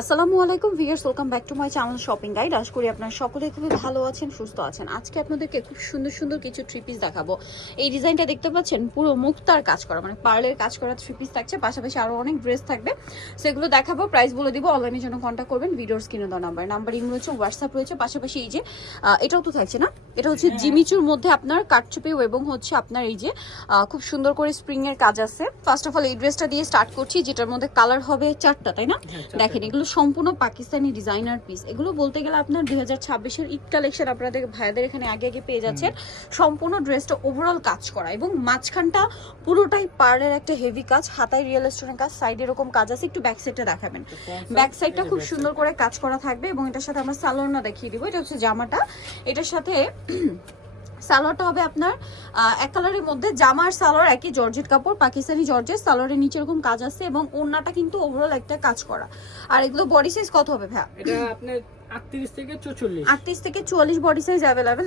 আসসালামু আলাইকুম viewers welcome back to my channel shopping guide. আশা করি আপনারা সকলে খুবই ভালো আছেন, সুস্থ আছেন। আজকে আপনাদেরকে খুব সুন্দর সুন্দর কিছু থ্রি পিস দেখাবো। এই ডিজাইনটা দেখতে পাচ্ছেন, পুরো মুক্তার কাজ করা মানে পার্লের কাজ করা থ্রি পিস থাকছে, পাশাপাশি আরও অনেক ড্রেস থাকবে। সেগুলো দেখাবো প্রাইস বলে দিব অনলাইনের জন্য কন্ট্যাক্ট করবেন, ভিডিওর স্ক্রিনে দেওয়া নাম্বার নাম্বার ইমেল রয়েছে হোয়াটসঅ্যাপ রয়েছে, পাশাপাশি এই যে এটাও তো থাকছে না? এটা হচ্ছে জিমিচুর মধ্যে আপনার কাটচুপি এবং হচ্ছে আপনার এই যে খুব সুন্দর করে স্প্রিং এর কাজ আছে। ফার্স্ট অফ অল এই ড্রেসটা দিয়ে স্টার্ট করছি যেটার মধ্যে কালার হবে চারটা তাই না? দেখেন এগুলো সম্পূর্ণ পাকিস্তানি ডিজাইনার পিস এগুলো বলতে গেলে আপনার দুই হাজার ছাব্বিশের ঈদ কালেকশন আপনাদের ভাইদের এখানে আগে আগে পেয়ে যাচ্ছেন। সম্পূর্ণ ড্রেসটা ওভারঅল কাজ করা এবং মাঝখানটা পুরোটাই পার্লের একটা হেভি কাজ হাতায় রিয়েল স্টোনের কাজ সাইড এরকম কাজ আছে একটু ব্যাক সাইডটা দেখাবেন। ব্যাক সাইডটা খুব সুন্দর করে কাজ করা থাকবে এবং এটার সাথে আমরা সালোয়ারটা দেখিয়ে দিব। এটা হচ্ছে জামাটা। এটার সাথে সালোয়ারটা হবে আপনার এক কালারের মধ্যে জামার সালোয়ার একই জর্জেট কাপড় পাকিস্তানি জর্জেট সালোয়ারের নিচে এরকম কাজ আছে এবং ওড়নাটা কিন্তু ওভারঅল একটা কাজ করা। আর এগুলো বডি সাইজ কত হবে ভাইয়া? এটা আপনার আটত্রিশ থেকে চুয়াল্লিশ বডি সাইজ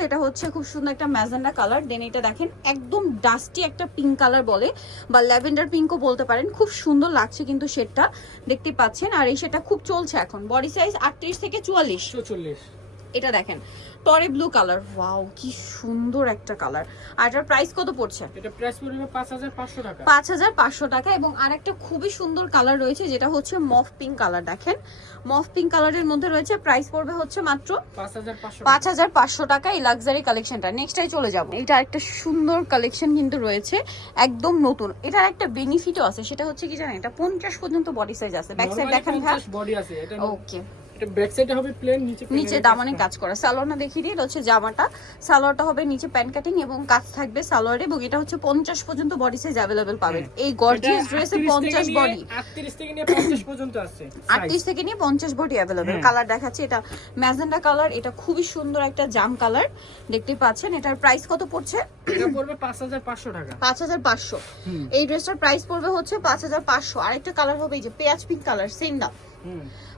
এটা হচ্ছে খুব সুন্দর একটা ম্যাজেন্ডা কালার দেন এটা দেখেন একদম ডাস্টি একটা পিঙ্ক কালার বলে বা ল্যাভেন্ডার পিঙ্কও বলতে পারেন। খুব সুন্দর লাগছে কিন্তু শেডটা দেখতে পাচ্ছেন। আর এই শেডটা খুব চলছে এখন বডি সাইজ আটত্রিশ থেকে চুয়াল্লিশ। চৌচল্লিশ। এটা দেখেন। টরে ব্লু কালার ওয়াও কি সুন্দর একটা কালার আর এটার প্রাইস কত পড়ছে? এটা প্রাইস পড়বে পাঁচ হাজার পাঁচশো টাকা। পাঁচ হাজার পাঁচশো টাকা এবং আরেকটা খুবই সুন্দর কালার রয়েছে যেটা হচ্ছে মফ পিঙ্ক কালার দেখেন মফ পিঙ্ক কালারের মধ্যে রয়েছে প্রাইস পড়বে হচ্ছে মাত্র পাঁচ হাজার পাঁচশো পাঁচ হাজার পাঁচশো টাকা এই লাক্সারি কালেকশনটা নেক্সটাই চলে যাব। এটা একটা সুন্দর কালেকশন কিন্তু রয়েছে একদম নতুন। এটার একটা বেনিফিটও আছে সেটা হচ্ছে কি জানেন এটা পঞ্চাশ পর্যন্ত বডি সাইজ আছে। ব্যাক সাইড দেখেন বডি আছে এটা ওকে এটা ব্যাক সাইডে হবে প্লেন নিচে নিচে দামানে কাজ করা। সালোয়ারটা দেখিয়ে দিই হচ্ছে জামাটা। সালোয়ারটা হবে নিচে প্যান্ট কাটিং এবং কাজ থাকবে সালোয়ারে এবং এটা হচ্ছে পঞ্চাশ পর্যন্ত বডি সাইজ অ্যাভেলেবেল পাবেন। হ্যাঁ। এই গর্জিয়াস ড্রেসে 38 থেকে নিয়ে- বডি 38 থেকে নিয়ে পঞ্চাশ পর্যন্ত আছে আটত্রিশ থেকে নিয়ে পঞ্চাশ বডি অ্যাভেলেবেল হ্যাঁ। কালার দেখাচ্ছে এটা ম্যাজেন্ডা কালার এটা খুবই সুন্দর একটা জাম কালার দেখতে পাচ্ছেন এটার প্রাইস কত পড়ছে? এটা পড়বে পাঁচ হাজার পাঁচশো টাকা। পাঁচ হাজার পাঁচশো। হুম। এই ড্রেসটার প্রাইস পড়বে হচ্ছে পাঁচ হাজার পাঁচশো। আরেকটা কালার হবে এই যে পেঁয়াজ পিঙ্ক কালার সেম দাম। হুম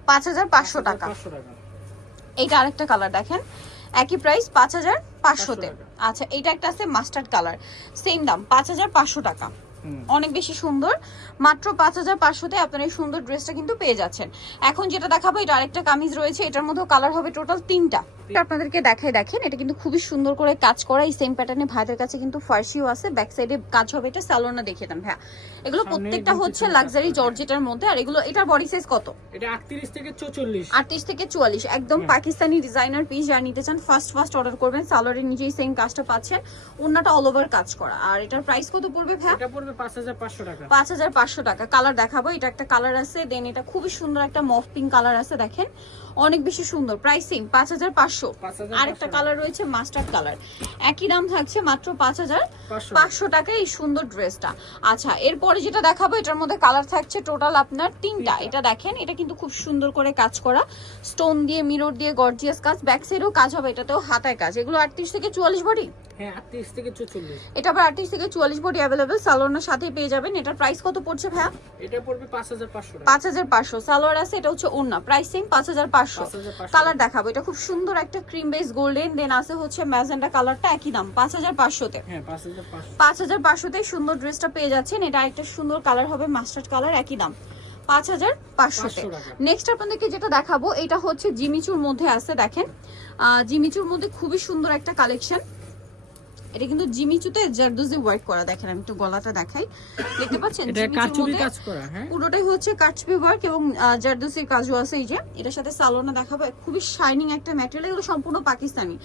পাঁচ হাজার পাঁচশো টাকা। এইটা আরেকটা কালার দেখেন। একই প্রাইস পাঁচ হাজার পাঁচশোতে। আচ্ছা এইটা একটা আছে মাস্টার্ড কালার সেম দাম পাঁচ হাজার পাঁচশো টাকা। অনেক বেশি সুন্দর। মাত্র পাঁচ হাজার পাঁচশোতে আপনার এই সুন্দর ড্রেসটা কিন্তু পেয়ে যাচ্ছেন। এখন যেটা দেখাবো এটা আরেকটা কামিজ রয়েছে এটার মধ্যে কালার হবে টোটাল তিনটা। আপনাদেরকে দেখাই দেখেন এটা কিন্তু খুবই সুন্দর করে কাজ করা এই সেম প্যাটার্নে ভাইদের কাছে কিন্তু ফার্সিও আছে ব্যাক সাইডে কাজ হবে এটা স্যালোনা দেখে দেন ভাইয়া। এগুলো প্রত্যেকটা হচ্ছে লাক্সারি জর্জেটার মধ্যে আর এগুলো এটার বডি সাইজ কত? এটা 38 থেকে 44 38 থেকে 44 একদম হ্যাঁ। পাকিস্তানি ডিজাইনার পিস যা নিতে চান ফার্স্ট ফার্স্ট অর্ডার করবেন সালোয়ারের নিচেই সেম কাজটা পাচ্ছেন ওন্নাটা অল ওভার কাজ করা। আর এটার প্রাইস কত পড়বে ভাইয়া? এটা পড়বে 5500 টাকা। 5500 চারশো টাকা। কালার দেখাবো এটা একটা কালার আছে দেন এটা খুবই সুন্দর একটা মফ পিঙ্ক কালার আছে দেখেন। অনেক বেশি সুন্দর প্রাইসিং পাঁচ হাজার পাঁচশো। আরেকটা কালার রয়েছে মাস্টার্ড কালার একই দাম থাকছে মাত্র পাঁচ হাজার পাঁচশো টাকা এই সুন্দর ড্রেসটা আচ্ছা এরপরে যেটা দেখাবো এটার মধ্যে কালার থাকছে টোটাল আপনার তিনটা। এটা দেখেন এটা কিন্তু খুব সুন্দর করে কাজ করা। স্টোন দিয়ে মিরর দিয়ে গর্জিয়াস কাজ ব্যাক সাইডেও কাজ হবে এটাতেও হাতায় কাজ। এগুলো আটত্রিশ থেকে চুয়াল্লিশ বডি হ্যাঁ থেকে এটা আবার আটত্রিশ থেকে বডি সালোয়ারের সাথে পেয়ে যাবেন। এটার প্রাইস কত পড়ছে ভাইয়া? এটা পড়বে সালোয়ার আছে এটা হচ্ছে ওন্না প্রাইসিং কালার দেখাবো। এটা খুব সুন্দর একটা ক্রিম বেস গোল্ডেন দেন আছে হচ্ছে ম্যাজেন্ডা কালারটা একই দাম হ্যাঁ সুন্দর ড্রেসটা পেয়ে যাচ্ছেন। এটা একটা সুন্দর কালার হবে মাস্টার্ড কালার একই দাম পাঁচ হাজার পাঁচশোতে। নেক্সট আপনাদেরকে যেটা দেখাবো এটা হচ্ছে জিমিচুর মধ্যে আছে দেখেন। জিমিচুর মধ্যে খুবই সুন্দর একটা কালেকশন এটা কিন্তু জিমি জিমিচুতে জারদোজি ওয়ার্ক করা দেখেন আমি একটু গলাটা দেখাই। দেখতে পাচ্ছেন এটা কাচুবি কাজ করা হ্যাঁ? পুরোটাই হচ্ছে কাচুবি ওয়ার্ক এবং জারদোসির কাজও আছে এই যে। এটার সাথে সালোনা দেখাবো খুবই শাইনিং একটা ম্যাটেরিয়াল এগুলো সম্পূর্ণ পাকিস্তানি।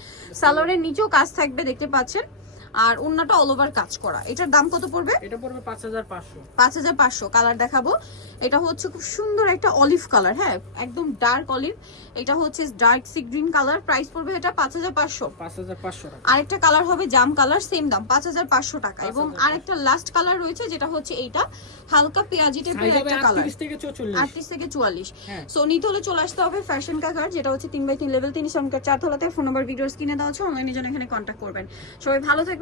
সালোনের নিচেও কাজ থাকবে দেখতে পাচ্ছেন। আর অন্যটা অল ওভার কাজ করা। এটার দাম কত পড়বে? এটা পড়বে পাঁচ হাজার পাঁচশো। পাঁচ হাজার পাঁচশো কালার দেখাবো। এটা হচ্ছে খুব সুন্দর একটা অলিভ কালার হ্যাঁ একদম ডার্ক অলিভ এটা হচ্ছে dark sea green colour price পড়বে এটা পাঁচ হাজার পাঁচশো। পাঁচ হাজার পাঁচশো টাকা। আরেকটা কালার হবে জাম কালার সেম দাম পাঁচ হাজার পাঁচশো টাকা। এবং আরেকটা লাস্ট কালার রয়েছে যেটা হচ্ছে এইটা হালকা পেঁয়াজি টাইপের একটা কালার আটত্রিশ থেকে চৌচল্লিশ। আটত্রিশ থেকে চুয়াল্লিশ। হ্যাঁ। সো নিতে হলে চলে আসতে হবে ফ্যাশন কাকার যেটা হচ্ছে তিন বাই তিন লেভেল তিন সনকার চার তলাতে ফোন নাম্বার ভিডিওস কিনে দেওয়া হচ্ছে অনলাইনে জন্য এখানে কন্ট্যাক্ট করবেন। সবাই ভালো